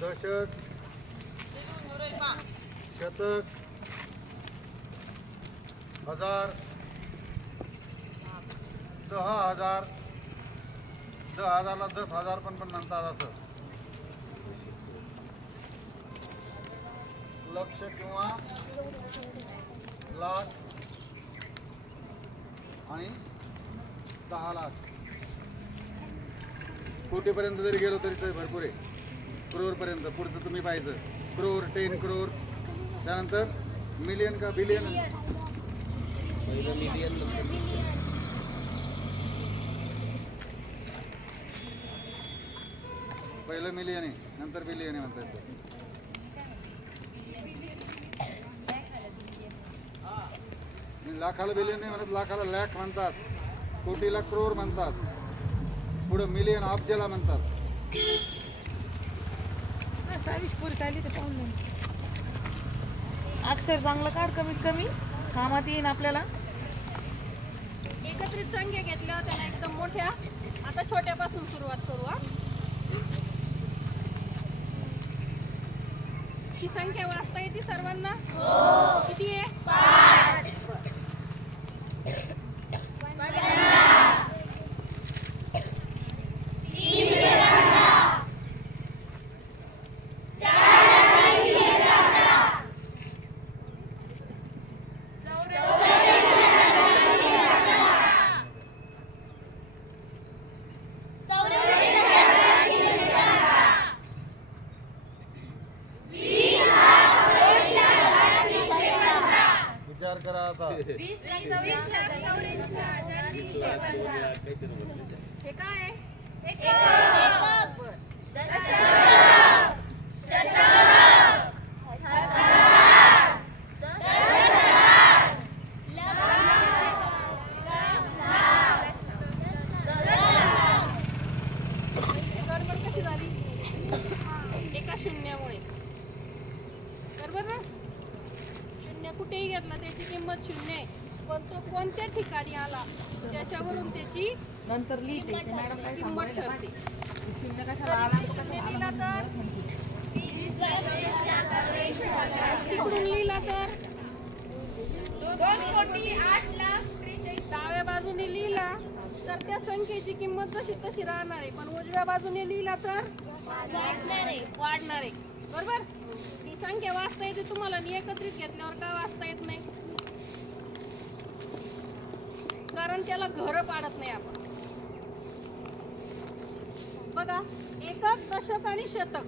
दशक, शतक, हजार, 10,000, 10,000ला 10,000 पण म्हणतात. असं लक्ष किंवा लाख आणि 10 लाख. कोटीपर्यंत जरी गेलो तरी ते भरपूर आहे. करोडपर्यंत पुढचं तुम्ही पाहिजे. करोड, 10 करोड, त्यानंतर मिलियन का बिलियन. पहिलं मिलियन आहे, नंतर बिलियन आहे म्हणतात. लाखाला बिलियन नाही म्हणत, लाखाला लॅख म्हणतात, कोटीला करोड म्हणतात, पुढे मिलियन अब्जाला म्हणतात. अक्षर चांगलं काढ, कमीत कमी कामात येईन आपल्याला. एकत्रित संख्या घेतल्या होत्या ना एकदम मोठ्या, आता छोट्यापासून सुरुवात करू. ही संख्या वाचता येते सर्वांना? किती आहे? 5. विचार करा आता. 20 लाख हे काय आहे? एकक. गडबड कशी झाली? एका शून्यामुळे. बरोबर ना? शून्य कुठेही घेतला त्याची किंमत 0 आहे, पण तो कोणत्या ठिकाणी आला त्याच्यावरून त्याची नंतर लिहिते किंमत ठरते. शून्य कशाला आला? शून्य लिहिला तर तिकडून लिहिला तर 2,08,43,000. डाव्या बाजूने लिहिला तर त्या संख्येची किंमत जशी तशी राहणार आहे, पण उजव्या बाजूने लिहिला तर वाढणार आहे. बरोबर? ही संख्या वाचता येते तुम्हाला, आणि एकत्रित घेतल्यावर का वाचता येत नाही? कारण त्याला घर पाडत नाही आपण. बघा, एकक, दशक आणि शतक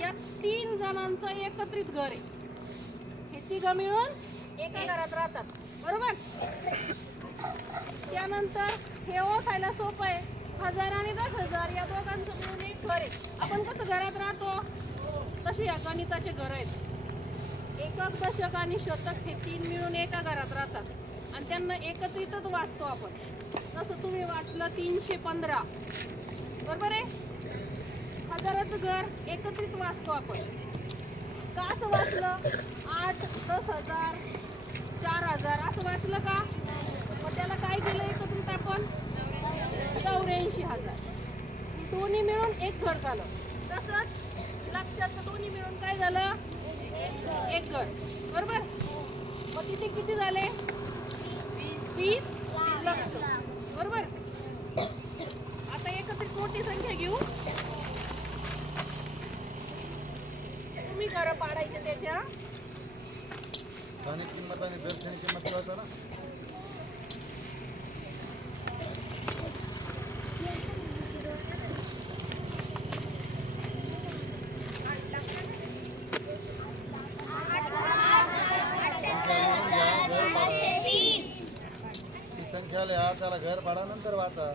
या 3 जणांचं एकत्रित घर आहे. हे 3 मिळून एका घरात राहतात. बरोबर? त्यानंतर हे ओळखायला सोपं आहे. 1000 आणि 10,000 या दोघांचं मिळून एक घर आहे. आपण कसं घरात राहतो तशी या गणिताचे घर आहेत. एकक, दशक आणि शतक हे 3 मिळून एका घरात राहतात, आणि त्यांना एकत्रितच वाचतो आपण. जसं तुम्ही वाचलं 315. बरोबर आहे? 1000चं घर एकत्रित वाचतो आपण. का असं वाचलं? 8, 10,000, 4,000 असं वाचलं का? मग त्याला काय केलं एकत्रित आपण? 84,000. दोन्ही मिळून एक घर झालं. तसंच लक्षाचं दोन्ही मिळून काय झालं? एक घर. बरोबर? मग तिथे किती झाले? 20 लक्ष. बरोबर? आता एकत्रित मोठी संख्या घेऊ. तुम्ही घरं पाडायचे त्याच्या स्थानिक किंमत आणि दर्शनी किंमत कळतं ना. संख्या लिहा, त्याला घर पाडा, नंतर वाचा.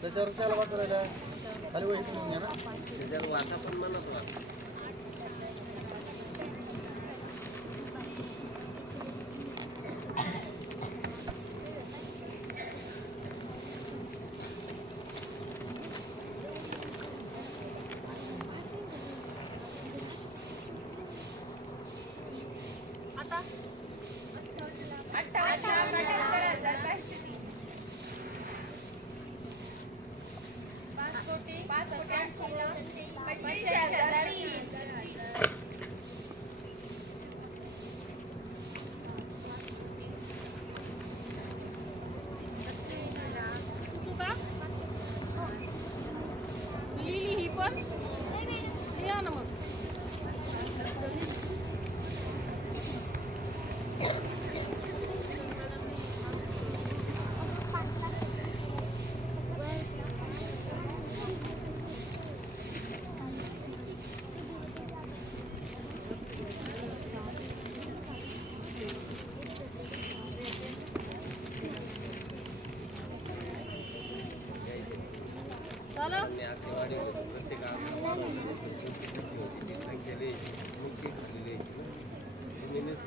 त्याच्यावर त्याला वाचायला खाली वही म्हणून घ्या ना. त्याच्यावर वाचा पण म्हणत होता. आता 5,80,00,000 तू का लिहिली ही पण लिहा ना मग. झालं?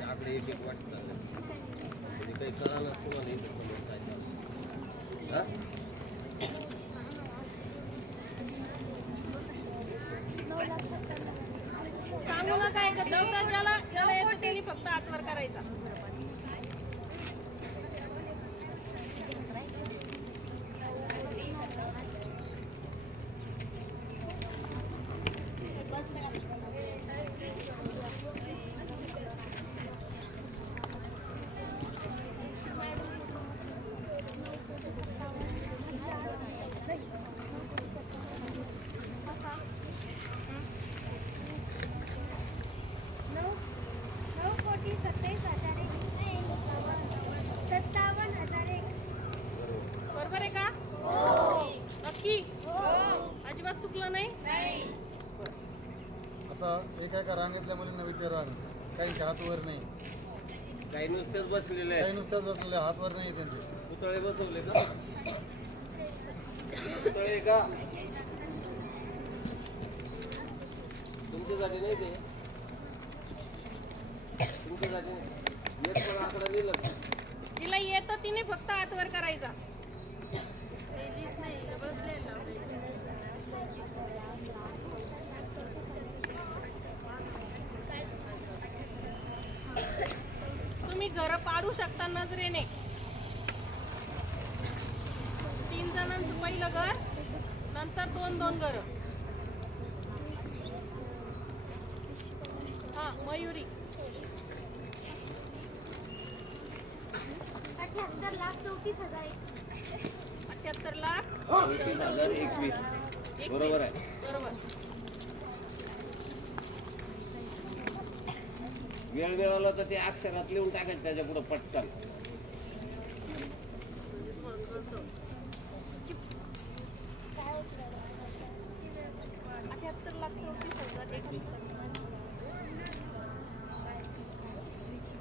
आपले एक एक वाटत म्हणजे काही कळालं तुम्हाला इथं सांगू नका काय दौतात ज्याला ज्याला येतं त्यांनी फक्त हातवर करायचा. बरोबर आहे का? नक्की? अजिबात चुकलं नाही? आता एका रांगेतल्या मुलींना विचारा, काही हात वर नाही, काही नुसतेच बसलेले काही नुसत्याच बसलेले, हात वर नाही त्यांचे. पुतळे बसवले का? पुतळे का तुमच्यासाठी नाही ते? तुमच्यासाठी नाही. एक पण आकडा लिहिलं का? जिला येतं तिने फक्त हातवर करायचा. तुम्ही घर पाडू शकता नजरेने. 3 जणांचं पहिलं घर, नंतर 2-2 घर. हा मयुरी 78,34,000. 78,21,000. बरोबर आहे. बरोबर. वेळ मिळाला तर ते अक्षरात लिहून टाकायचं त्याच्या पुढे पटकन.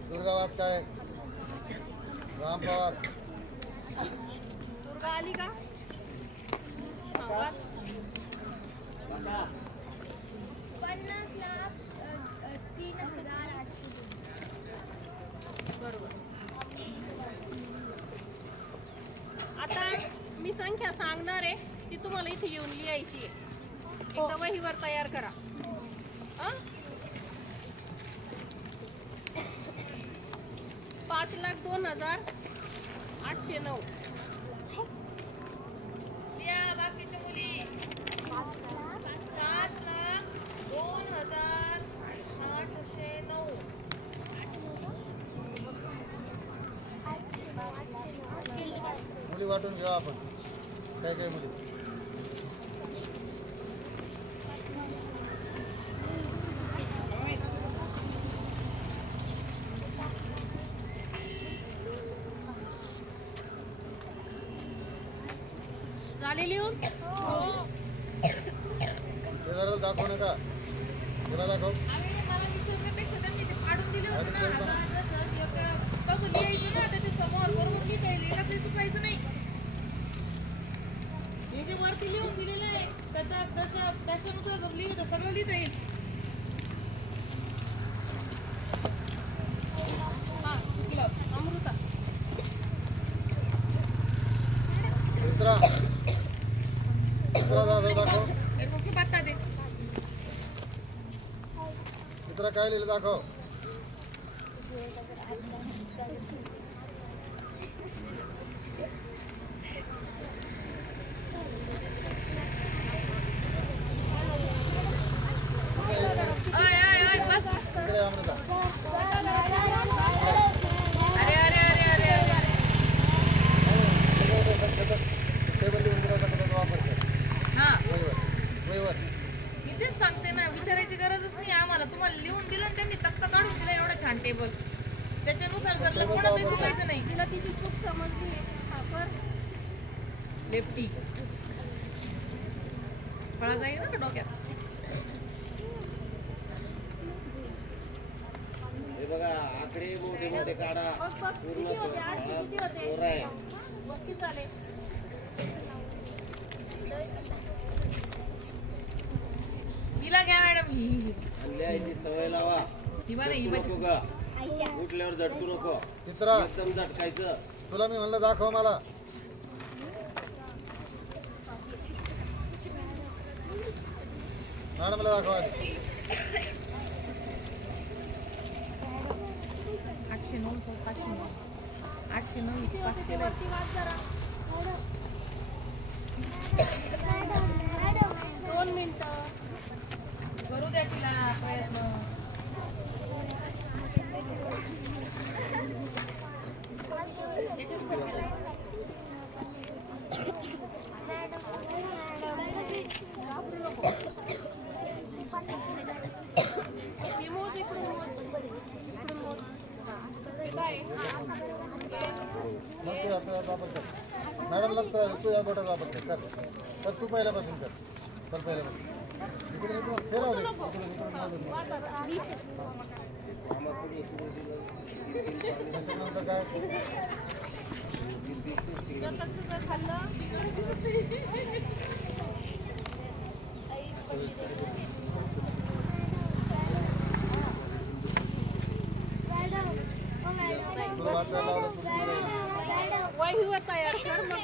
दुर्गावात काय? राम पवार. दुर्गा आली का? हा, वाच. 50,03,800. बरोबर. आता मी संख्या सांगणार आहे ती तुम्हाला इथे येऊन लिहायची आहे. एकदा वहीवर तयार करा. 5,02,809. लिहा बाकीच्या मुली. 7,02,809. मुली वाटून घेऊ आपण, काय काय मुली. झाले लिहून? जरा दाखव नका, जरा दाखव. मला विचारण्यापेक्षा त्यांनी ते काढून दिले होते ना, तसं लिहायचं ना त्याच्या समोर बरोबर लिहिता येईल. एका तरी चुकायचं नाही. हे जे वरती लिहून दिलेलं आहे त्याच्यानुसार लिहिलं तर सगळं लिहिता येईल. हा लिहा. अमृता. चित्रा, चित्रा दाखव. मुख्य पत्ता दे. चित्रा काय लिहिलं दाखव. लेफ्टी फळा जाईल ना डोक्यात. हे बघा आकडे मोठे मोठे काढा. पूर्ण कोरा आहे. किती झाले? हिला घ्या मॅडम. ही आणि लिहायची सवय लावा. ही बघा ही नको का उठल्यावर झटकू नको. चित्रा एकदम झटकायचं. तुला मी म्हणलं दाखव मला. मॅडमला दाखव आधी. 809 509 809 पास केलं. वरती वाच जरा. 2 मिनिटं. करू द्या तिला प्रयत्न. हे मोज इकडून मोज. इकडून मोज. काय? मग तू आता वापर कर. मॅडम लागतं तू या बोटाचा वापर कर. तर तू पहिल्यापासून कर. तर पहिल्यापासून इकडे ते राहू दे. त्याच्यानंतर काय स्वतःच खाल्लं. तुला वाचायला लावलं तू वहीवर तयार कर. मग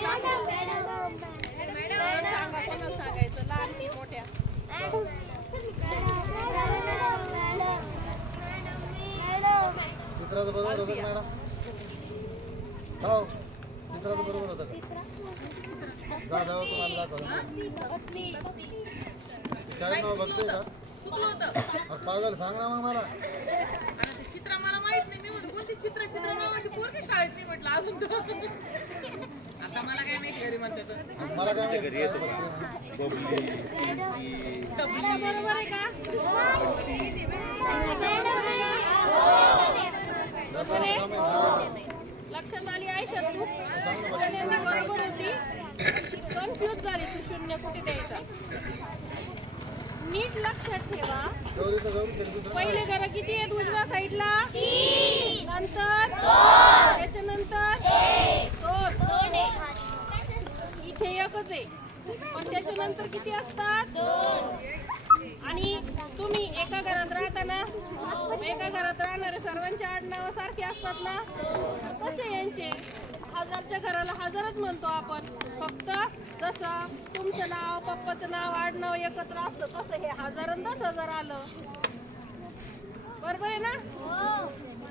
सांगा कोणाला सांगायचं. लहान की मोठ्या. चित्राचं बरोबर होतं का मॅडम? हो चित्राचं बरोबर होतं का? जागावर तुम्हाला दाखव. शाळेत नाव बघतोय का? चुकलं होतं. अरे पागल सांग ना मग मला. आता ते चित्रा मला माहित नाही. मी म्हणतो कोणती चित्र चित्र नावाची पोरगी शाळेत नाही म्हटलं अजून तर. आता मला काय माहिती घरी म्हणतात. मला काय माहिती बरोबर आहे का? बरोबर आहे. लक्षात आली आयशा तू? बरोबर होती. कन्फ्यूज झाली तू. शून्य कुठे द्यायचा. नीट लक्षात ठेवा. पहिले घर किती आहेत उजव्या साईडला? नंतर त्याच्यानंतर 2. इथे एकच आहे. पण त्याच्यानंतर किती असतात? आणि तुम्ही एका घरात राहताना एका घरात राहणारे सर्वांचे आडनाव सारखे असतात ना? कसे यांचे? हजारच्या घराला हजारच म्हणतो आपण. फक्त जसं तुमचं नाव पप्पाचं नाव आडनाव एकत्र असतं तसं हे 1000 आणि 10,000 आलं. बरोबर आहे ना?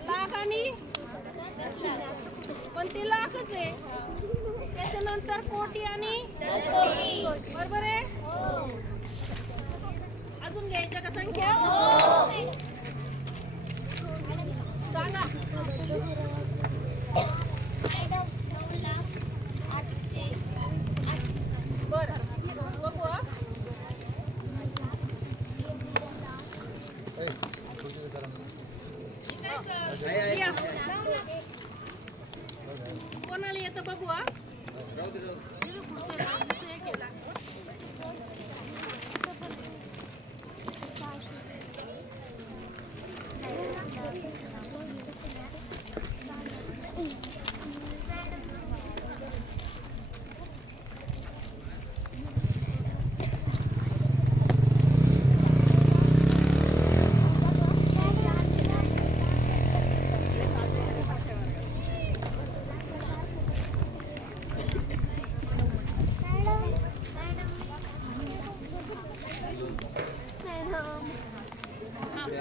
लाख आणि पण ते लाखच आहे. त्याच्यानंतर कोटी आणि बरोबर आहे. अजून घ्यायच्या का संख्या? सांगा. बरं बघू. या. कोणाला येतं बघू.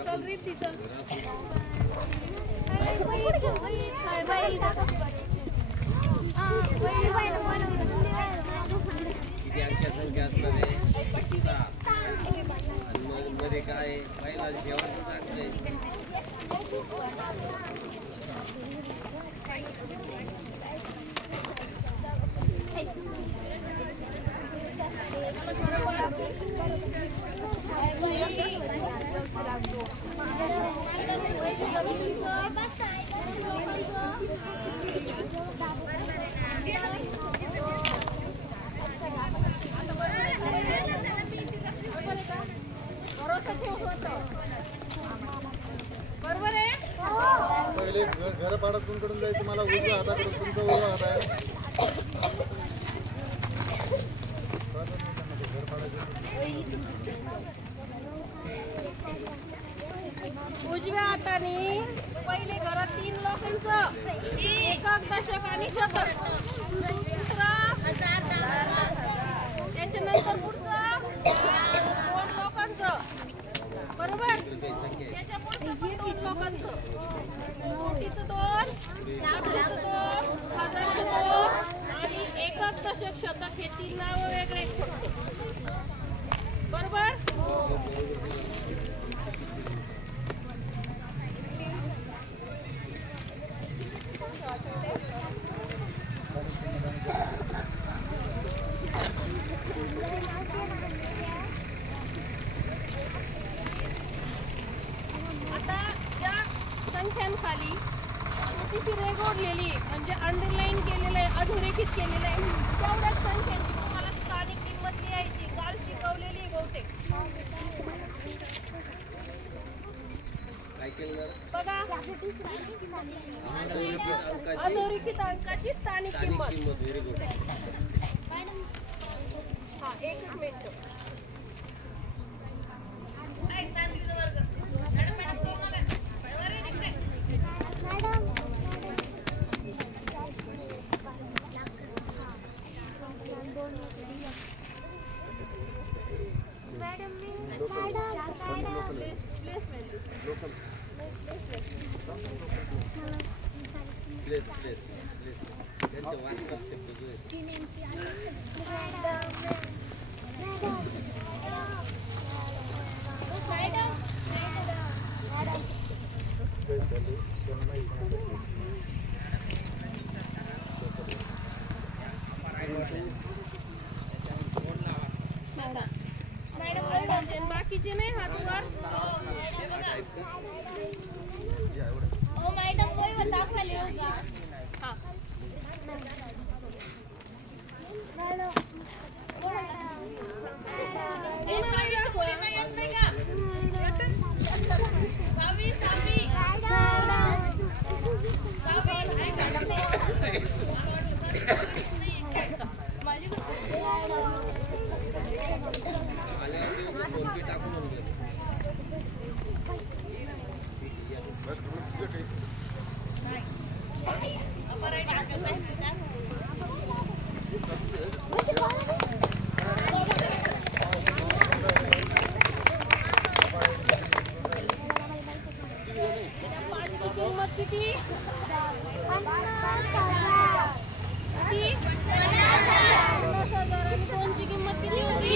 चल रे तिथं. किती अंख्या संख्या असणार आहे? 6. आणि मध्ये काय पहिला शेवटचं टाकलंय. पाडात कोणकडून जायचं मला उजव्या हाताकडून तुमचा उजवा हात आहे उजव्या हाताने पहिले घरात 3 लोकांचं एकक दशक आणि शतक दुसरा त्याच्यानंतर पुढचं 2 लोकांचं बरोबर त्याच्या पुढचं पण 2 लोकांचं कोटीचं 2 लाखाचं 2 हजाराचं 2 आणि एकक दशक शतक हे 3 नाव वेगळे फक्त बरोबर आता ज्या संख्यांखाली छोटीशी रेघ ओढलेली म्हणजे अंडरलाईन केलेलं आहे अधोरेखित केलेलं आहे तेवढ्याच संख्यांची तुम्हाला स्थानिक किंमत लिहायची काल शिकवलेली बहुतेक काय केलं बघा अधोरेखित अंकाची स्थानिक किंमत व्हेरी गुड हा एकच मिनिट प्लेस त्यांचं वाचतात शब्द जो आहे मॅडम बाकीचे नाही हात वर मॅडम कोई दाखवले होगा हा किंमत किती आणि दोनची किंमत किती होती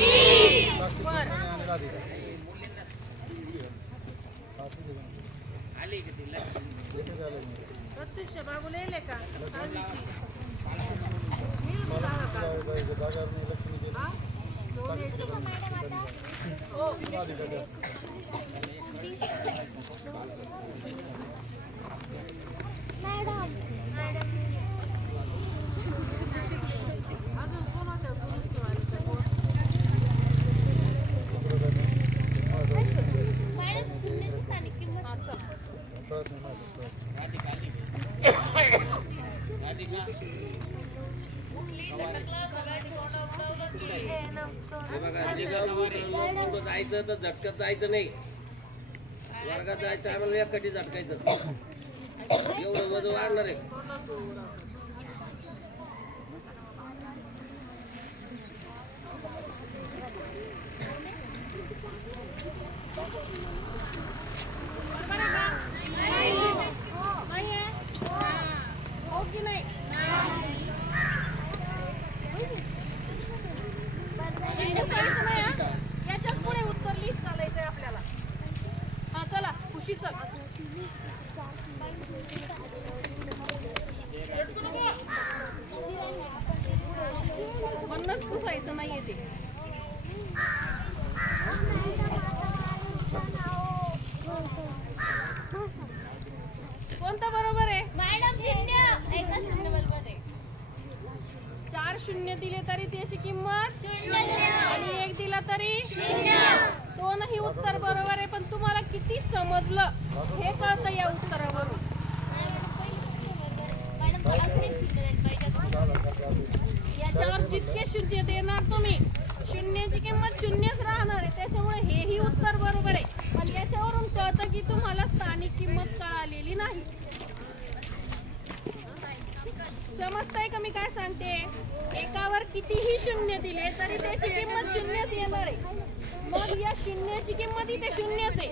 प्रत्यक्ष बाबू लिहिले का जायचं तर झटक्यात जायचं नाही वर्गात जायचं आम्हाला एक कटी झटकायचं एवढं वजन वाढणार आहे याच्यात पुढे उत्तर लिहित चालायचंय आपल्याला हा चला खुशी चल म्हणूनच पुसायचं नाहीये ते कोणतं बरोबर आहे मॅडम 4 शून्य दिले तरी त्याची किंमत आणि 1 दिला तरी दोनही उत्तर बरोबर आहे पण तुम्हाला किती समजलं हे कळतं या उत्तरावरून याच्यावर जितके शून्य देणार तुम्ही, शून्याची किंमत शून्यच राहणार आहे. त्याच्यामुळे हेही उत्तर बरोबर आहे. पण याच्यावरून कळतं की तुम्हाला स्थानिक किंमत कळालेली नाही. समजतंय का मी काय सांगते? एकावर कितीही शून्य दिले तरी त्याची किंमत शून्यच येणार आहे. मग या शून्याची किंमत इथे शून्यच आहे.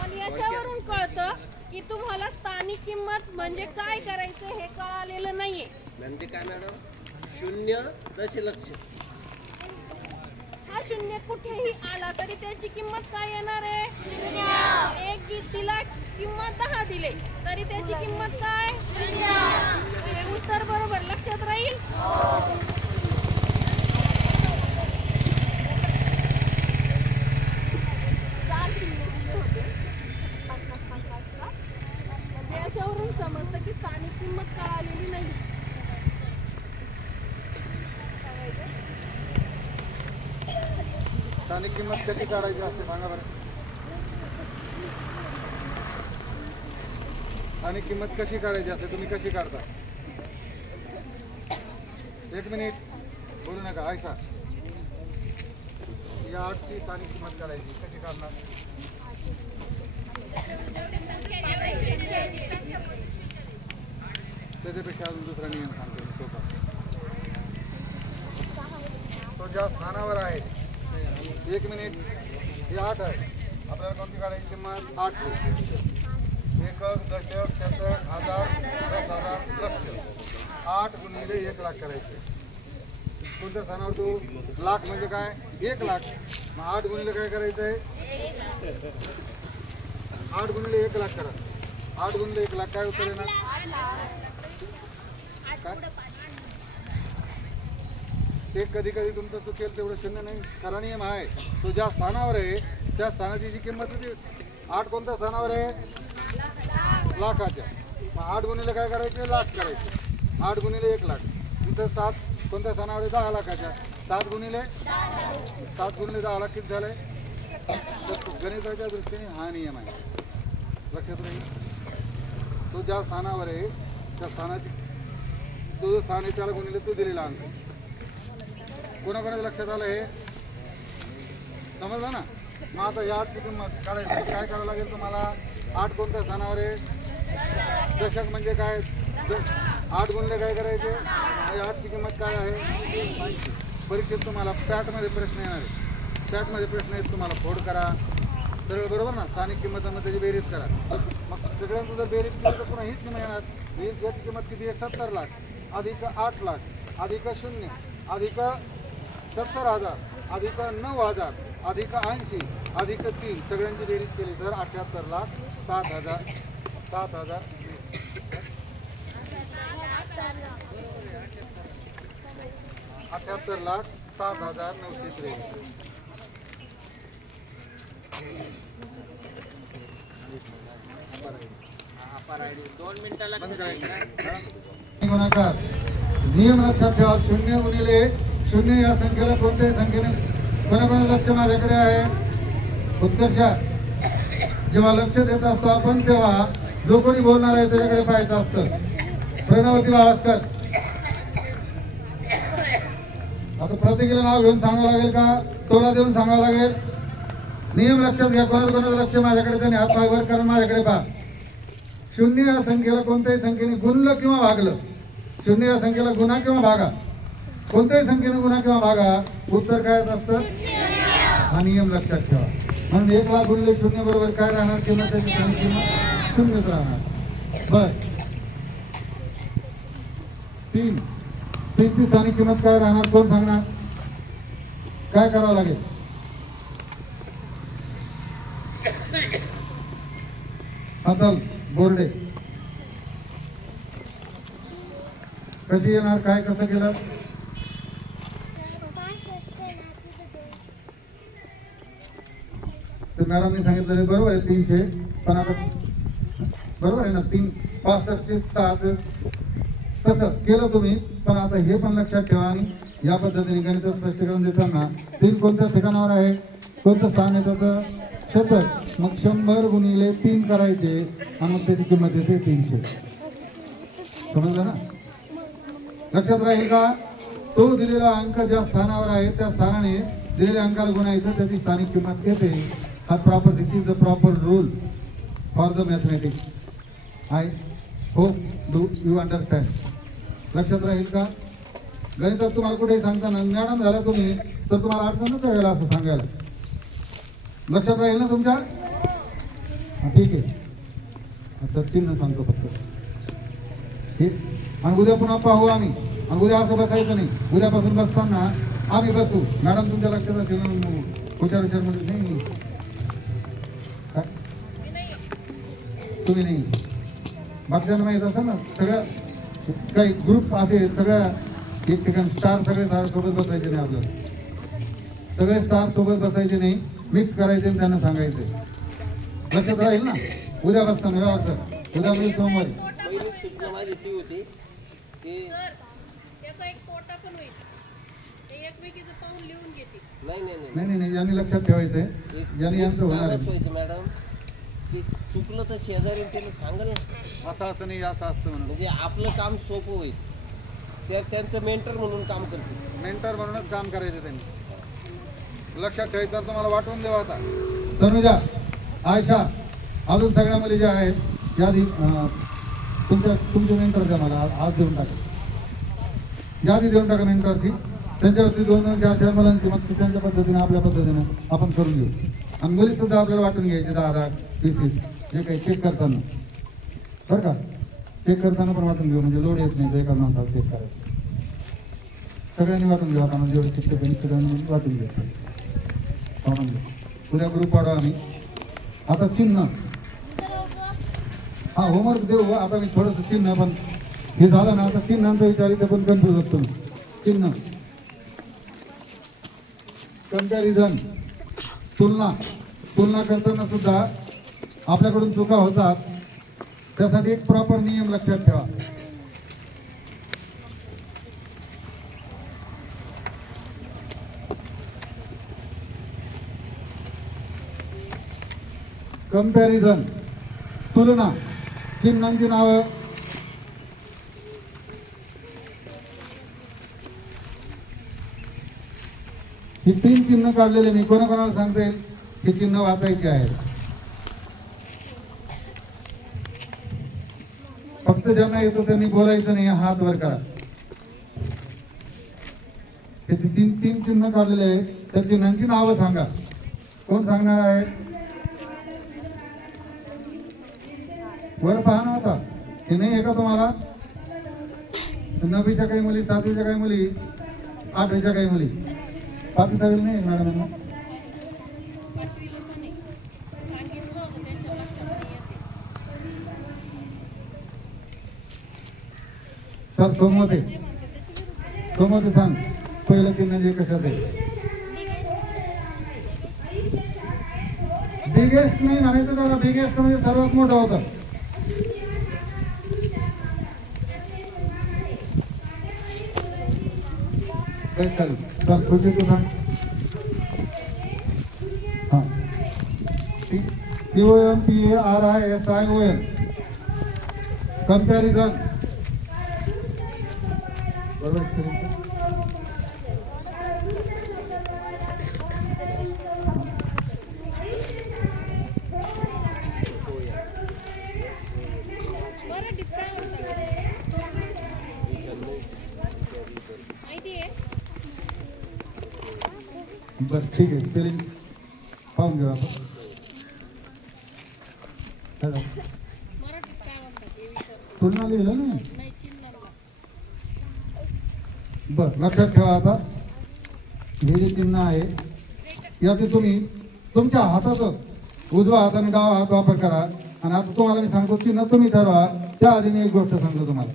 पण याच्यावरून कळतं की तुम्हाला स्थानिक किंमत म्हणजे काय करायचं हे कळालेलं नाहीये. म्हणजे काय मॅडम? 0 दशलक्ष. हा शून्य कुठेही आला तरी त्याची किंमत काय येणार आहे? एक दिला किंमत 10 दिले तरी त्याची किंमत काय? हे उत्तर बरोबर लक्षात राहील. याच्यावरून समजतं की स्थानिक किंमत कळालेली नाही. स्थानिक किंमत कशी काढायची असते सांगा बरं. स्थानिक किंमत कशी काढायची असते, तुम्ही कशी काढता? एक मिनिट बोलू नका, आयशा. या 8ची स्थानिक किंमत काढायची कशी काढणार? त्याच्यापेक्षा अजून दुसरा नियम सांगतो मी सोपा. तो ज्या स्थानावर आहे, 1 मिनिट, ही 8 आहे. आपल्याला कोणती काढायची किंमत? 8. एकक, दशक, शतक, हजार, 10,000, लक्ष. 8 गुणिले 1 लाख करायचे. कोणत्या स्थानावर तू? लाख म्हणजे काय? 1 लाख. मग 8 गुणिले काय करायचं आहे? 8 गुणिले 1 लाख करा. 8 गुणिले 1 लाख काय उत्तर येणार? ते कधी कधी तुमचं चुकेल तेवढं शून्य नाही. खरा नियम आहे तो ज्या स्थानावर आहे त्या स्थानाची जी किंमत होती. 8 कोणत्या स्थानावर आहे? लाखाच्या. मग 8 गुणिले काय करायचे? लाख करायचे. 8 गुणिले 1 लाख. तिथं 7 कोणत्या स्थानावर आहे? 10 लाखाच्या. 7 गुणिले 10 लाख किती झाले? गणिताच्या दृष्टीने हा नियम आहे, लक्षात राहील. तो ज्या स्थानावर आहे त्या स्थानाची तो जो स्थान आहे त्याला गुणिले तो दिलेला अंक. कोणाकोणाच्या लक्षात आलं हे? समजलं ना? मग आता या 8ची किंमत काढायची काय करावं लागेल तुम्हाला? 8 कोणत्या स्थानावर आहे? दशक म्हणजे काय? 8 गुणले काय करायचे? 8ची किंमत काय आहे? परीक्षेत तुम्हाला पॅटमध्ये प्रश्न येणार आहे. पॅटमध्ये प्रश्न आहेत, तुम्हाला फोड करा सगळं बरोबर ना. स्थानिक किंमतांमध्ये त्याची बेरीज करा. मग सगळ्यांचं जर बेरीज केली तर पुन्हा हीच किंमत येणार. याची किंमत किती आहे? 70 लाख अधिक 8 लाख अधिक 0 अधिक 70,000 अधिक 9,000 अधिक 80 अधिक 3 सगळ्यांची बेरीज केली तर 78 लाख 7,000 78 लाख 7,983. गुणाकार नियम लक्षात ठेवा. 0 गुणिले 0 या संख्येला कोणत्याही संख्येने कोणाकोणाचं लक्ष माझ्याकडे आहे? उत्कर्षा. जेव्हा लक्ष देत असतो आपण तेव्हा जो कोणी बोलणार आहे त्याच्याकडे पाहायचं असतं. प्रणवती बाळास्कर. आता प्रत्येकीला नाव घेऊन सांगावं लागेल का? तोला देऊन सांगावं लागेल? नियम लक्षात घ्या. कोणाचं लक्ष माझ्याकडे त्याने हात पाय वर करून माझ्याकडे पहा. 0 या संख्येला कोणत्याही संख्येने गुणलं किंवा भागलं. 0 या संख्येला गुणा किंवा भागा. कोणत्याही संख्येने गुणा किंवा भागा उत्तर काय असतं? हा नियम लक्षात ठेवा. म्हणून 1 लाख गुणले 0 बरोबर काय राहणार? किंमत त्याची किंमत 0च राहणार. बर 3 ची स्थानिक किंमत काय राहणार? कोण सांगणार? काय करावं लागेल? अचल बोर्डे. कशी येणार? काय कसं केलं? तर मॅडमने सांगितलं बरोबर आहे 300. पण आता बरोबर आहे ना 3 65 6 तसं केलं तुम्ही. पण आता हे पण लक्षात ठेवा आणि या पद्धतीने गणित स्पष्टीकरण देताना 3 कोणत्या ठिकाणावर आहे? कोणतं स्थान आहे त्याचं? शतक. मग 100 गुणिले 3 करायचे आणि मग त्याची किंमत येते 300. समजलं ना? लक्षात राहील का? तो दिलेला अंक ज्या स्थानावर आहे त्या स्थानाने दिलेल्या अंकाला गुणायचं, त्याची स्थानिक किंमत येते. हा proper, this is the proper rule for the mathematics. I hope do you understand. लक्षात राहील का? गणितात तुम्हाला कुठेही सांगताना मॅडम झाला तुम्ही तर तुम्हाला अडचणच यायला असं सांगायला. लक्षात राहील ना तुमच्या? ठीक आहे. आता चिन्ह सांगतो फक्त. ठीक. आणि उद्या पुन्हा पाहू आम्ही. आणि उद्या असं बसायचं नाही. उद्यापासून बसताना आम्ही बसू. मॅडम तुमच्या लक्षात असेल ना, हुशार म्हणजे नाही काय? तुम्ही नाही. बाकीच्यांना माहीत असेल ना, सगळ्या काही ग्रुप असे सगळ्या एक ठिकाणी स्टार सगळे सोबत बसायचे नाही. आपल्याला सगळे स्टार सोबत बसायचे नाही, मिक्स करायचे आणि त्यांना सांगायचे. लक्षात राहील ना? उद्या बसताना व्यवस्थित. उद्या म्हणजे सोमवारी. पहिली सूचना माझी ती होती की सर, त्याचा एक तोटा पण होईल. ते एकमेकीचं पाऊल लिहून घेते. नाही नाही नाही नाही नाही नाही, यांनी लक्षात ठेवायचंय. यांनी यांचं होणार आहे. व्हायचं मॅडम की चुकलं तर शेजारी त्याला सांगाल ना, असं नाही, असं असतं म्हणून. म्हणजे आपलं काम सोपं होईल. त्यांचं मेंटर म्हणून काम करते. मेंटर म्हणूनच काम करायचं त्यांनी. लक्षात ठेवायचं. तुम्हाला वाटून देऊ आता. तनुजा, आयशा, अजून सगळ्या मुली ज्या आहेत यादी तुमचे मेंटर द्या मला. आज देऊन टाका. यादी देऊन टाका मेंटरची. त्यांच्यावरती 2-2, 4-4 मुलांची मग त्यांच्या पद्धतीने आपल्या पद्धतीने आपण करून घेऊ. आणि मुली सुद्धा आपल्याला वाटून घ्यायचे 10-10, 20-20 जे काही चेक करताना. बरं का? चेक करताना पण वाटून घेऊ, म्हणजे लोड येत नाही. एका माणसाला चेक करायचं. सगळ्यांनी वाटून घेऊ. आता म्हणजे जेवढे शिक्षक आहे सगळ्यांनी वाटून घेऊ. उद्या ग्रुप पाडू आम्ही. आता चिन्ह, हा होमवर्क देऊ. आता मी थोडंसं चिन्ह पण हे झालं ना. आता चिन्हांचा विचार इथे पण कन्फ्यूज असतो. चिन्ह, कंपॅरिझन, तुलना करताना सुद्धा आपल्याकडून चुका होतात. त्यासाठी एक प्रॉपर नियम लक्षात ठेवा. कंपॅरिझन, तुलना, चिन्हांची नावं. ही 3 चिन्ह काढलेले मी. कोणाकोणाला सांगता येईल हे चिन्ह वाचायचे आहेत? फक्त ज्यांना येतो त्यांनी बोलायचं नाही, हात वर करा. हे 3 चिन्ह काढलेले आहेत. त्या चिन्हांची नावं सांगा. कोण सांगणार आहे? वर पहा ना. आता हे नाही आहे का तुम्हाला? 9वीच्या काही मुली, 7वीच्या काही मुली, 8वीच्या काही मुली. 5वी 6वी नाही मॅडम. तर सोमवते सांग. पहिलं चिन्ह जे कशात आहे? बिगेस्ट नाही म्हणायचं त्याला. बिगेस्ट म्हणजे सर्वात मोठं होतं. खुशी तू सांग. हा, COMPARISION, कंपॅरिझन. बरोबर. बरं ठीक आहे. स्पेलिंग पाहून घेऊ आपण. तुलना लिहिलं ना. बरं लक्षात ठेवा. आता हे जे चिन्ह आहे याचे तुम्ही तुमच्या हाताचं उजवा हात आणि डावा हात वापर करा. आणि आता तुम्हाला मी सांगतो चिन्ह तुम्ही ठरवा. त्या आधी मी एक गोष्ट सांगतो तुम्हाला.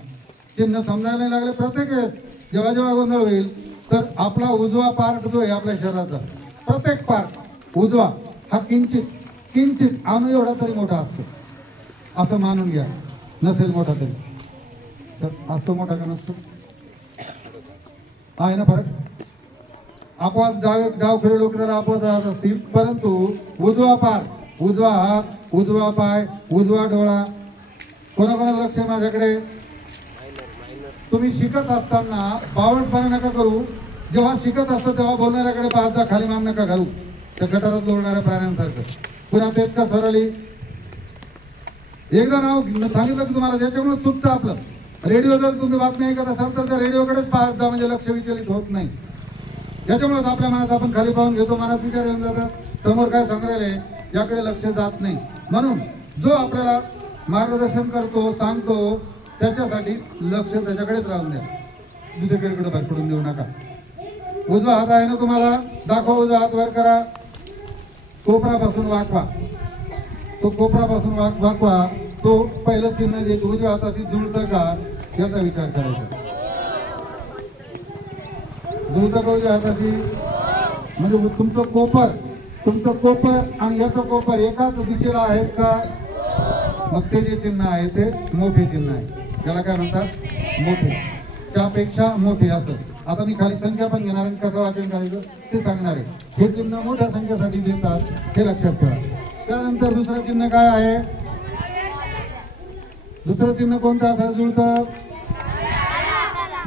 चिन्ह समजायला नाही लागले प्रत्येक वेळेस जेव्हा जेव्हा गोंधळ होईल तर आपला उजवा पार्ट जो आहे आपल्या शरीराचा, प्रत्येक पार्ट उजवा हा किंचित अणू एवढा तरी मोठा असतो असं मानून घ्या. नसेल मोठा तरी तर असतो मोठा का नसतो? आहे ना फरक. अपवाद डाव खेळू लोक जरा अपवाद राहत असतील, परंतु उजवा पार्ट, उजवा हात, उजवा पाय, उजवा डोळा, कोणाकोणाचं लक्ष माझ्याकडे? तुम्ही शिकत असताना बावटपणा नका करू. जेव्हा शिकत असतो तेव्हा बोलणाऱ्याकडे पाहत जा, खाली मान नका घालू त्या गटारात लोळणाऱ्या प्राण्यांसारखं. पुन्हा तेच का स्वराली एकदा नाव सांगितलं की तुम्हाला ज्याच्यामुळे चुकतं आपलं. रेडिओ जर तुम्ही बातमी ऐकत असाल तर त्या रेडिओकडेच पाहत जा, म्हणजे लक्ष विचलित होत नाही. त्याच्यामुळेच आपल्या मनात आपण खाली पाहून घेतो, मनात विचार येऊन जातात, समोर काय सांगायला याकडे लक्ष जात नाही. म्हणून जो आपल्याला मार्गदर्शन करतो सांगतो त्याच्यासाठी लक्ष त्याच्याकडेच राहून द्या, दुसरीकडे भरकडून देऊ नका. उजवा हात आहे ना तुम्हाला, दाखवा. उजवा हात वर करा, कोपरापासून वाकवा. तो कोपरापासून वाकवा. तो पहिलं चिन्ह जे उजव्या हाताशी जुळतं का याचा विचार करायचा. जुळतं का उजव्या हाताशी? म्हणजे तुमचं कोपर आणि याचं कोपर एकाच दिशेला आहेत का? मग ते जे चिन्ह आहे ते मोठे चिन्ह आहे. त्याला काय म्हणतात? मोठे. त्यापेक्षा मोठे असं. आता मी खाली संख्या पण घेणार आणि कसं वाचन करायचं ते सांगणार आहे. हे चिन्ह मोठ्या संख्येसाठी देतात हे लक्षात ठेवा. त्यानंतर दुसरं चिन्ह काय आहे? दुसरं चिन्ह कोणतं हातात जुळतं?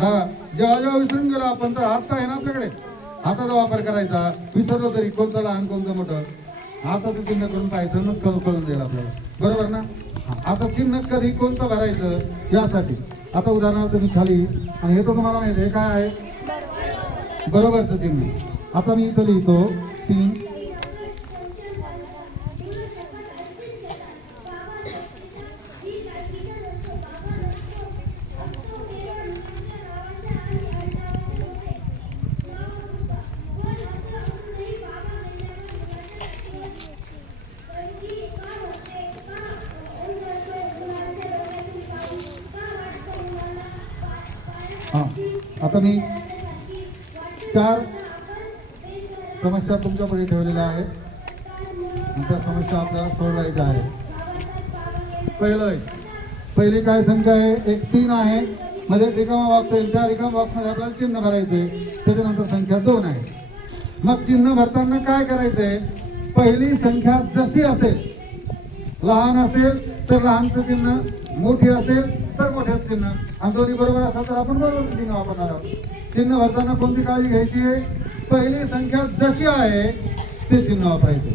जेव्हा जेव्हा विसरून गेलो आपण तर हात आहे ना आपल्याकडे, हाताचा वापर करायचा. विसरलो तरी कोणतं लहान कोणतं मोठं हाताचं चिन्ह करून पाहायचं, मग कळून जाईल आपल्याला. बरोबर ना? आता चिन्ह कधी कोणतं भरायचं यासाठी आता उदाहरणार्थ मी खाली, आणि हे तर तुम्हाला माहिती आहे काय आहे? बरोबरचं चिन्ह. आता मी इथं लिहितो 3. आता मी 4 समस्या तुमच्यापुढे ठेवलेल्या आहेत आणि त्या समस्या आपल्याला सोडवायच्या आहेत. पहिली काय संख्या आहे? एक 3 आहे, मध्ये रिकामा बॉक्स आहे. त्या रिकामा बॉक्समध्ये आपल्याला चिन्ह भरायचे. त्याच्यानंतर संख्या 2 आहे. मग चिन्ह भरताना काय करायचंय? पहिली संख्या जशी असेल, लहान असेल तर लहानचं चिन्ह, मोठी असेल तर मोठ्याचं चिन्ह, आणि दोन्ही बरोबर असेल तर आपण बरोबर चिन्ह वापरणार आहोत. चिन्ह भरताना कोणती काळजी घ्यायची आहे? पहिली संख्या जशी आहे ते चिन्ह वापरायचे.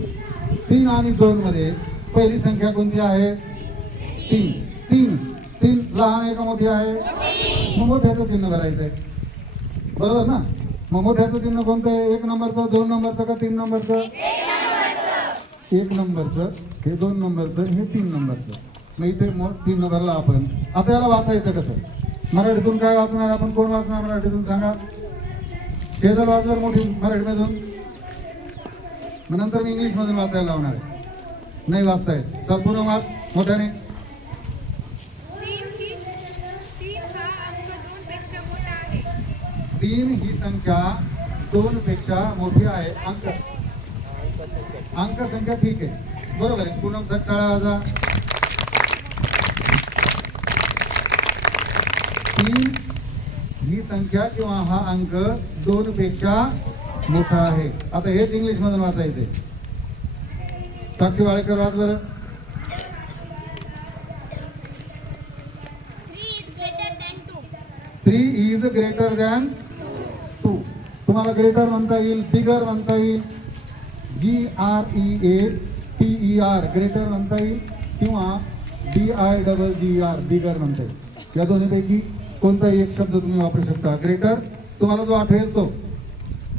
3 आणि 2 मध्ये पहिली संख्या कोणती आहे? 3. 3 लहान आहे का मोठी आहे? मग मोठ्याचं चिन्ह भरायचंय. बरोबर ना? मग मोठ्याचं चिन्ह कोणतं आहे? 1 नंबरचं, 2 नंबरचं का 3 नंबरचं? 1 नंबरचं, हे 2 नंबरचं, हे 3 नंबरचं. मग इथे 3 भरला आपण. आता याला वाचायचं कसं? मराठीतून काय वाचणार आपण? कोण वाचणार मराठीतून सांगा? शेजल वाचणार मोठी मराठीमधून, मग नंतर मी इंग्लिश मधून वाचायला लावणार आहे. नाही वाचता येत तर पुन्हा वाच मोठ्याने. 3 ही संख्या 2 पेक्षा मोठी आहे. अंक संख्या ठीक आहे, बरोबर आहे. पूनम सट्टाळा वाजा. 3 ही संख्या किंवा हा अंक 2 पेक्षा मोठा आहे. आता हेच इंग्लिश मधून वाचायचे. साक्षी वाळेकर वाच बरं. 3 is greater than 2. तुम्हाला ग्रेटर म्हणता येईल, बिगर म्हणता येईल, GREATER ग्रेटर म्हणता येईल, किंवा BIGGER बिगर म्हणता येईल. या दोन्हीपैकी कोणताही एक शब्द तुम्ही वापरू शकता. ग्रेटर तुम्हाला जो आठवेल तो,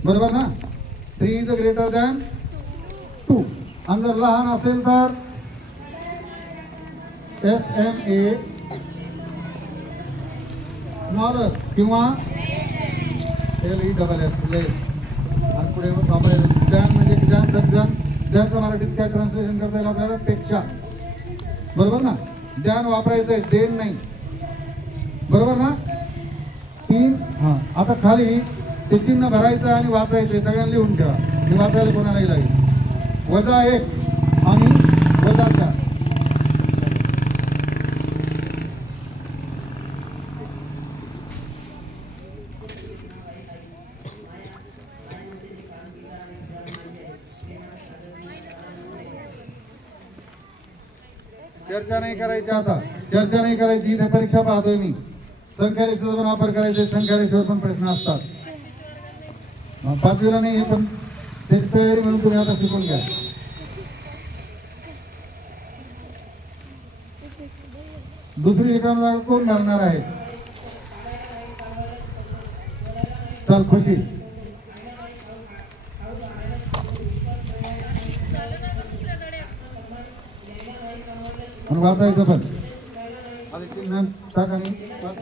बरोबर ना? 3 इज ग्रेटर दॅन 2. आणि जर लहान असेल तर SMA स्मॉलर किंवा LESS लेस. आणि पुढे वापरायचं ज्ञान म्हणजे ज्ञानचं मराठीत काय ट्रान्सलेशन करता येईल आपल्याला? पेक्षा. बरोबर ना? ज्ञान वापरायचं आहे, देण नाही. बरोबर ना? 3. हां, आता खाली ते चिन्ह भरायचं आणि वाचायचं. सगळ्यांना लिहून ठेवा. हे वाचायला कोणालाही लागेल. -1 आणि -4. चर्चा नाही करायची. आता चर्चा नाही करायची. इथे परीक्षा पाहतोय मी. संख्यारेषेचा पण वापर करायचा, संख्यारेषेवर पण प्रश्न असतात. पाचवीला नाही पण त्याची तयारी म्हणून तुम्ही आता शिकून घ्या. दुसरी रिकामी जागा कोण भरणार आहे? चल खुशी. आणि वाचायचं पण आधी चिन्ह टाक आणि वाच.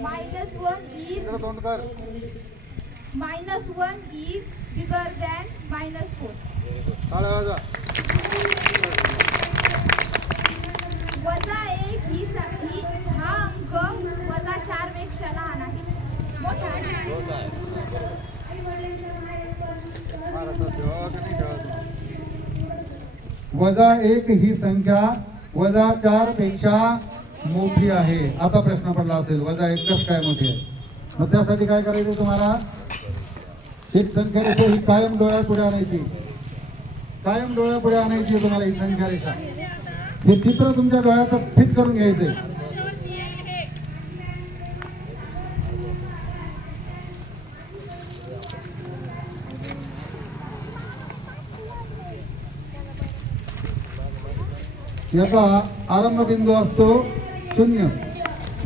-1 is इकडे तोंड कर. -1 is bigger than -4. टाळ्या वाजा. -1 ही हा अंक -4 पेक्षा लहान आहे. मोठा आहे. महाराष्ट्रात ठेवा की नाही ठेवायचं? -1 ही संख्या -4 पेक्षा मोठी आहे. आता प्रश्न पडला असेल -1 कसं काय मोठी आहे? मग त्यासाठी काय करायचं तुम्हाला? एक संख्या रेषा ही कायम डोळ्यापुढे आणायची, कायम डोळ्यापुढे आणायची तुम्हाला ही संख्या रेषा. हे चित्र तुमच्या डोळ्यात फिट करून घ्यायचंय. याचा आरंभ बिंदू असतो 0.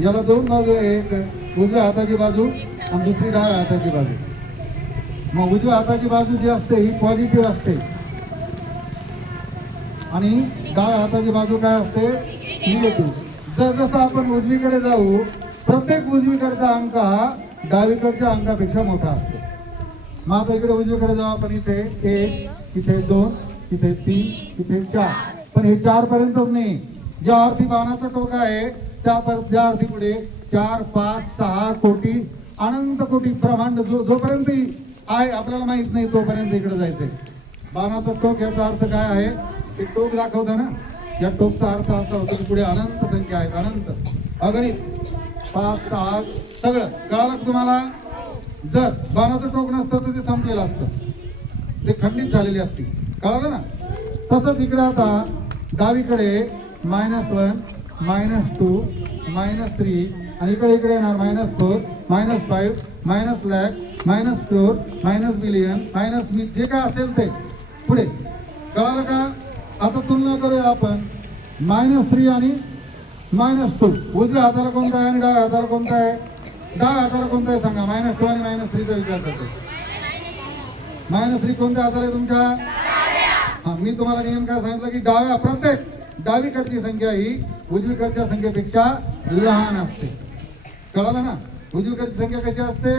याला दोन बाजू, एक उजव्या हाताची बाजू आणि दुसरी डाव्या हाताची बाजू. मग उजव्या हाताची बाजू जी असते ही पॉझिटिव्ह असते आणि डाव्या हाताची बाजू काय असते? निगेटिव्ह. जसं आपण उजवीकडे जाऊ प्रत्येक उजवीकडचा अंक हा डावीकडच्या अंकापेक्षा मोठा असतो. मग आता इकडे उजवीकडे जाऊ आपण. इथे 1, इथे 2, इथे 3, इथे 4. पण हे 4 पर्यंतच नाही. ज्या अर्थी बाणाचा टोक आहे त्या अर्थी पुढे 4, 5, 6 कोटी अनंत कोटी ब्रह्मांड जोपर्यंत आहे आपल्याला माहित नाही तोपर्यंत इकडे जायचंय. बाणाचा टोक याचा अर्थ काय आहे? ते टोक दाखवतं ना. या टोकचा अर्थ असा होतो की पुढे अनंत संख्या आहेत, अनंत, अगणित, 5, 6 सगळं. कळालं तुम्हाला? जर बाणाचं टोक नसतं तर ते संपलेलं असतं, ते खंडित झालेली असते. कळालं ना? तसंच इकडे आता डावीकडे -1, -2, -3 आणि इकडे येणार -4, -5, -lakh, -crore, -billion, -20 जे काय असेल ते पुढे. कळालं का? आता तुलना करूया आपण. -3 आणि -2. उजव्या हाताला कोणता आहे आणि डाव्या हाताला कोणता आहे? डाव्या हाताला कोणता आहे सांगा? -2 आणि -3चा विचार करतो. -3 कोणत्या हाताला आहे तुमच्या? हा, मी तुम्हाला नियम काय सांगितलं की प्रत्येक डावीकडची संख्या ही उजवीकडच्या संख्येपेक्षा लहान असते. कळालं ना? उजवीकडची संख्या कशी असते?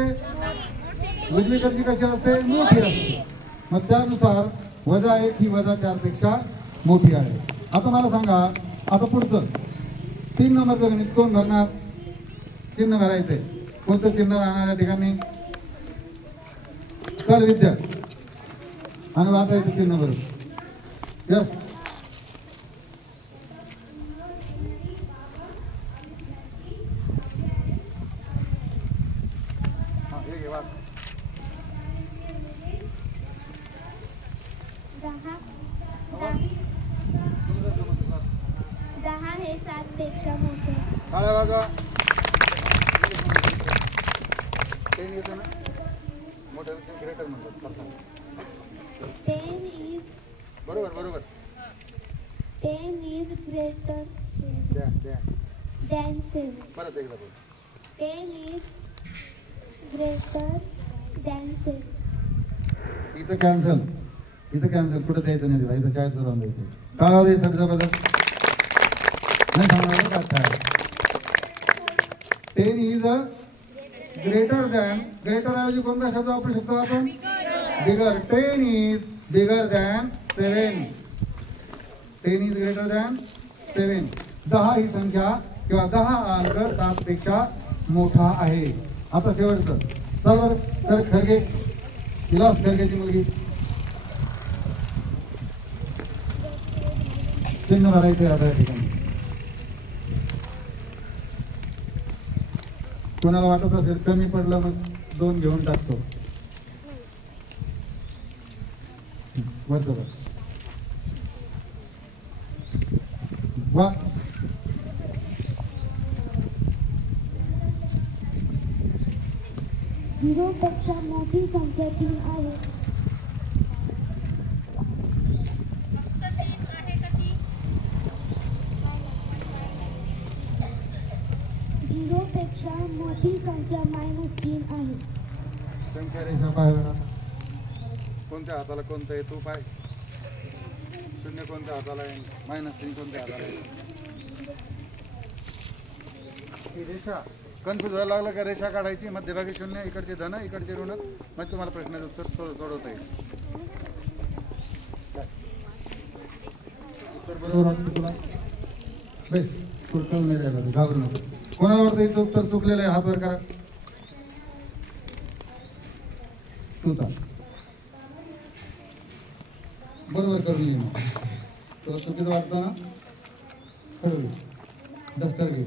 उजवीकडची कशी असते? मोठी असते. मग त्यानुसार -1 ही -4 पेक्षा मोठी आहे. आता मला सांगा, आता पुढचं 3 नंबरचं गणित कोण भरणार? चिन्ह भरायचंय. कोणतं चिन्ह राहणार या ठिकाणी? चल विद्या आणि वाचायचं चिन्ह भरून. यस. दहा हे 7 पेक्षा मोठे. टाळ्या वाजवा. 10 येतं ना? मोठं ग्रेटर म्हणतात. 10 is बरोबर. 10 is greater than 7. परत एकदा बोल. 10 is greater than 7. इथं कॅन्सल कुठं जायचं नाही. इथं शाळेत राहून जायचं. टाळा दे सगळं बदल नाही सांगणार का? काय 10 is a greater than. Greater ऐवजी कोणता शब्द वापरू शकतो आपण? बिगर. 10 is bigger than 7. 10 is greater than 7. 10 ही संख्या किंवा 10 अंक 7 पेक्षा मोठा आहे. आता शेवटचं चल बरं. तर खरगे, विलास खरगेची मुलगी चिन्ह भरायचे आता या ठिकाणी. कोणाला वाटत असेल कमी पडलं मग 2 घेऊन टाकतो. वरचं वर. वा 0 पेक्षा मोठी संख्या 3 आहे. फक्त 3 आहे का ती? 0 पेक्षा मोठी संख्या -3 आहे. संख्या रेषा पाय बरं आता. कोणत्या हाताला कोणतं आहे तू पाय. 0 कोणत्या हाताला आहे, -3 कोणत्या हाताला आहे. ही रेषा कन्फ्युज व्हायला लागलं का रेषा काढायची, मध्यभागी 0, इकडचे धन इकडचे ऋण, मग तुम्हाला प्रश्नाचं उत्तर सोडवता येईल. उत्तर बरोबर वाटतं तुला? बेस तुला नाही राहिला, घाबरू नको. कोणाला वाटतं इथं उत्तर चुकलेलं आहे? हात वर करा. तुझा बरोबर करून ये. मग तुला चुकीचं वाटतं ना, ठरवलं दफ्तर घे.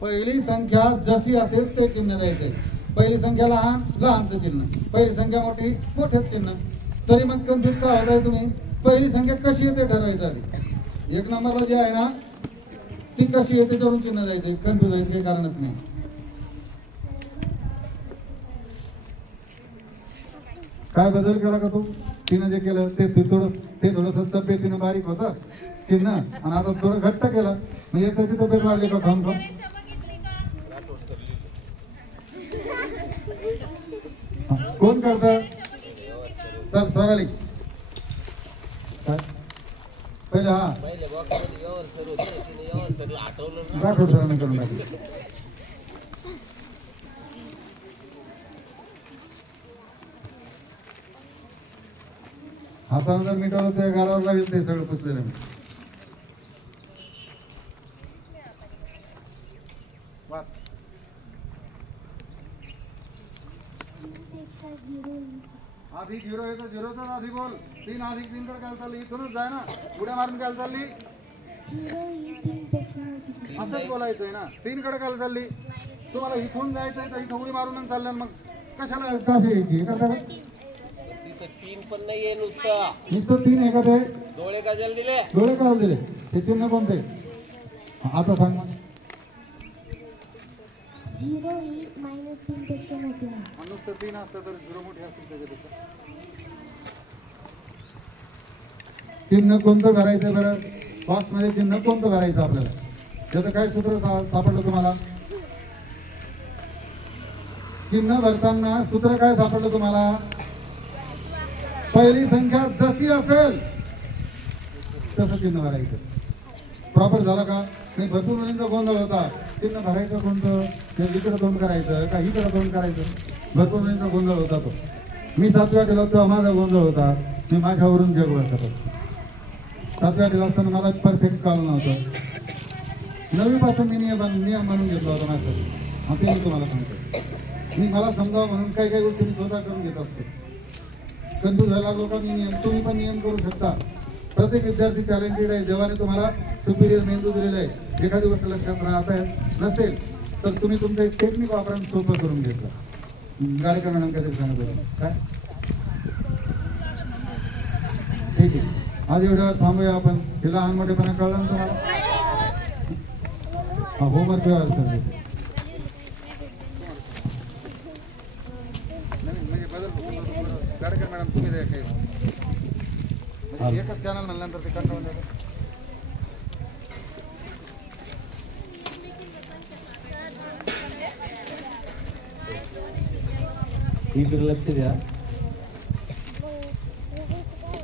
पहिली संख्या जशी असेल ते चिन्ह द्यायचंय. पहिली संख्या लहान, लहानचं चिन्ह. पहिली संख्या मोठी, मोठेच चिन्ह. तरी मग कन्फ्युज का होताय तुम्ही? पहिली संख्या कशी येते ठरवायचं आधी. 1 नंबरला जी आहे ना ती कशी येते त्याच्यावरून चिन्ह द्यायचं. कन्फ्युज व्हायचं काही कारणच नाही. काय बदल केला का तू? तिनं जे केलं ते थोडंसं तब्येतीनं बारीक होतं चिन्ह, आणि आता थोडं घट्ट केलं म्हणजे त्याची तब्येत वाढली का? थांब थांब. रेषा बघितली का? कोण करतं? चल स्वराली काय पहिले. हा पहिले बॉक्समध्ये व्यवस्थित होते, तिने व्यवस्थित आठवलं ना. राठोड सरांना करून टाकली. हातानं जर मिठावर ते गालावर लागेल ते सगळं पुसलेलं मी. वाच. 0 आधी 0 येतो, 0च आधी बोल. 3 अधिक 3 कडे काय चालली? इथूनच जाय ना, उड्या मारून काय चालली? 0 ही 3 पेक्षा मोठी. असंच बोलायचंय ना. 3 कडे काय चालली? तुम्हाला इथून जायचंय तर इथं उडी मारून चालल्या, मग कशाला कशी यायची? करता का? तिथं 3 पण नाहीये नुसतं. नुसतं 3 आहे का ते? डोळे काजल दिले. डोळे का दिले? ते चिन्ह कोणते? आता सांग मग. 0 ही -3 पेक्षा मोठी आहे. आणि नुसतं 3 असतं तर 0 मोठी असतील त्याच्यापेक्षा. चिन्ह कोणतं करायचं बरं? बॉक्स मध्ये चिन्ह कोणतं करायचं आपल्याला? त्याचं काय सूत्र सापडलं तुम्हाला? चिन्ह भरताना सूत्र काय सापडलं तुम्हाला? पहिली संख्या जशी असेल तसं चिन्ह भरायचं. प्रॉपर झालं का? नाही भरपूर मुलींचा गोंधळ होता. चिन्ह भरायचं कोणतं? इकडं तोंड करायचं का इकडं तोंड करायचं? भरपूर मुलींचा गोंधळ होता तो. मी 7व्या गेलो तेव्हा माझा गोंधळ होता. मी माझ्यावरून जग ओळखत. 7व्या गेलो असताना मला परफेक्ट कळलं नव्हतं. 9वीपासून मी नियम मानून घेतला होता माझ्यासाठी. ते मी तुम्हाला सांगतो. मी मला समजावं म्हणून काही काही गोष्टी मी स्वतः करून घेत असतो. कन्फ्यूज व्हायला लागलो का मी नियम, तुम्ही पण नियम करू शकता. प्रत्येक विद्यार्थी टॅलेंटेड आहे. देवाने तुम्हाला सुपिरियर मेंदू दिलेला आहे. एखादी गोष्ट लक्षात राहत आहे नसेल तर तुम्ही तुमचं एक टेक्निक वापरून सोपं करून घेतलं. गाडी करणं कधी सांगत काय ठीक आहे. आज एवढ्या थांबूया आपण. हे लहान मोठेपणा कळलं ना तुम्हाला? हा होमवर्क नवीन म्हणजे बदल गाडकर मॅडम तुम्ही द्या काही म्हणजे एकच चॅनल म्हणल्यानंतर ते कंटाळून जातं. इकडे लक्ष द्या.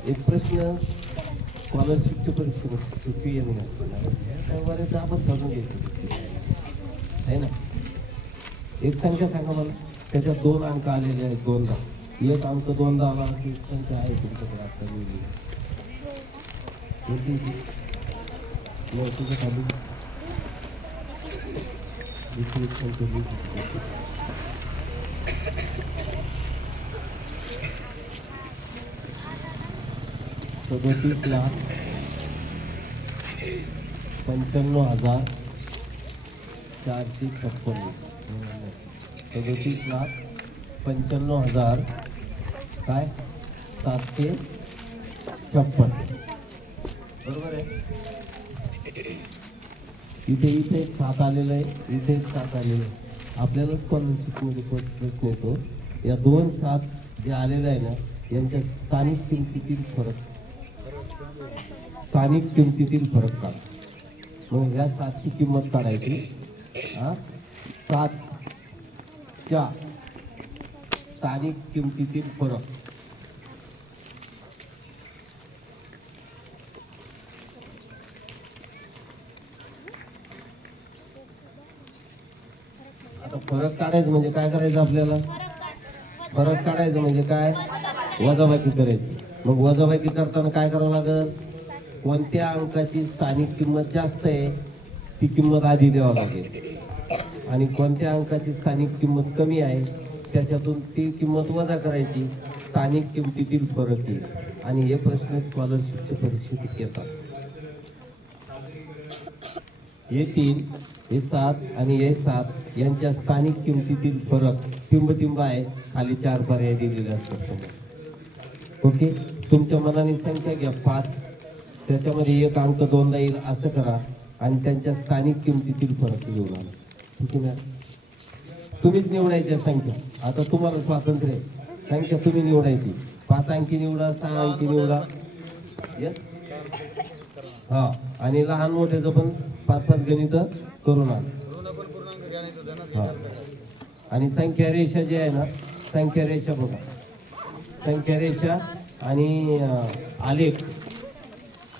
एक प्रश्न स्कॉलरशिपच्या परीक्षेमध्ये फी येणे बरेच आपण समजून घ्यायचं आहे ना. एक संख्या सांगा मला, त्याच्यात 2 अंक आलेले आहेत. 2दा एक अंक 2दा आला अशी संख्या आहे तुमच्याकडे आता लिहिली. तुझं खाली दुसरी संख्या लिहिली. 37 लाख 95,456 37,95,000 काय 756 बरोबर आहे. इथे इथे एक 7 आलेलं आहे, इथे एक 7 आलेलं आहे. आपल्याला स्कॉलरशिपमध्ये प्रश्न येतो या 2 7 जे आलेलं आहे ना यांच्या स्थानिक किमतीतील फरक काढा. मग या 7ची किंमत काढायची. 7च्या स्थानिक किमतीतील फरक आता फरक काढायचं म्हणजे काय करायचं आपल्याला? फरक काढायचं म्हणजे काय? वजाबाकी करायची. मग वजाबाकी करताना काय करावं लागेल? कोणत्या अंकाची स्थानिक किंमत जास्त आहे ती किंमत आधी द्यावं लागेल आणि कोणत्या अंकाची स्थानिक किंमत कमी आहे त्याच्यातून ती किंमत वजा करायची. स्थानिक किमतीतील फरक येईल आणि हे प्रश्न स्कॉलरशिपच्या परीक्षेत येतात. हे 3 हे 7 आणि हे 7 यांच्या स्थानिक किमतीतील फरक टिंब आहे. खाली 4 पर्याय दिलेले असतात. ओके, तुमच्या मनाने संख्या घ्या 5, त्याच्यामध्ये एक अंक 2दा येईल असं करा आणि त्यांच्या स्थानिक किमतीतील फरक घेऊन आला. ठीक आहे ना? तुम्हीच निवडायच्या संख्या. आता तुम्हाला स्वातंत्र्य आहे. संख्या तुम्ही निवडायची. 5 अंकी निवडा, 6 अंकी निवडा. यस, हा. आणि लहान मोठ्याचं पण 5-5 गणित करून आण. हा. आणि संख्या रेषा जी आहे ना, संख्या रेषा बघा, संख्या रेषा आणि आलेख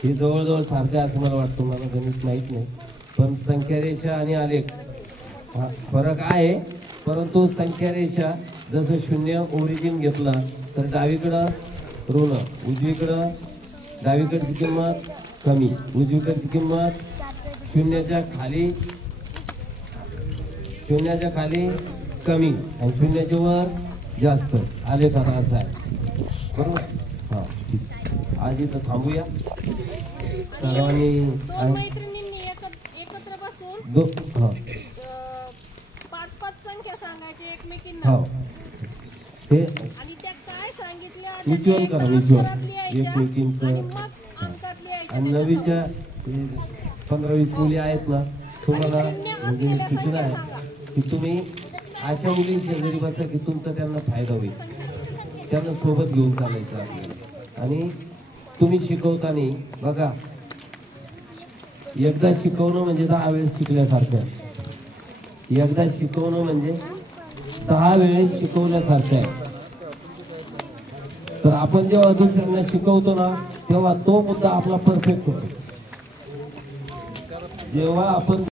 हे जवळजवळ सारखे असं मला वाटतं. मला गणित माहीत नाही, पण संख्या रेषा आणि आलेख हा फरक आहे. परंतु संख्या रेषा जसं 0 ओरिजिन घेतला तर डावीकडं ऋण, उजवीकडं डावीकडची किंमत कमी, उजवीकडची किंमत 0च्या खाली कमी आणि 0च्या वर जास्त. आलेख आता असा आहे. बरोबर. हा, ठीक. आज इथं थांबूया सर्वांनी. मैत्रिणींनी एकत्र बसून हा 5-5 संख्या सांगायची एकमेकींना हो हे आणि त्या काय सांगितल्या म्युच्युअल करा. म्युच्युअल एकमेकींचं अंकात लिहायचं. आणि नवीच्या 15-20 मुली आहेत ना, तुम्हाला म्हणजे सूचना आहे की तुम्ही अशा मुली शेजारी बसा की तुमचा त्यांना फायदा होईल. त्यांना सोबत घेऊन चालायचं आपल्याला. आणि तुम्ही शिकवताना बघा, एकदा शिकवणं म्हणजे 10 वेळेस शिकल्यासारखं आहे. एकदा शिकवणं म्हणजे 10 वेळेस शिकवल्यासारखं आहे. तर आपण जेव्हा दुसऱ्यांना शिकवतो ना तेव्हा तो मुद्दा आपला परफेक्ट होतो. जेव्हा आपण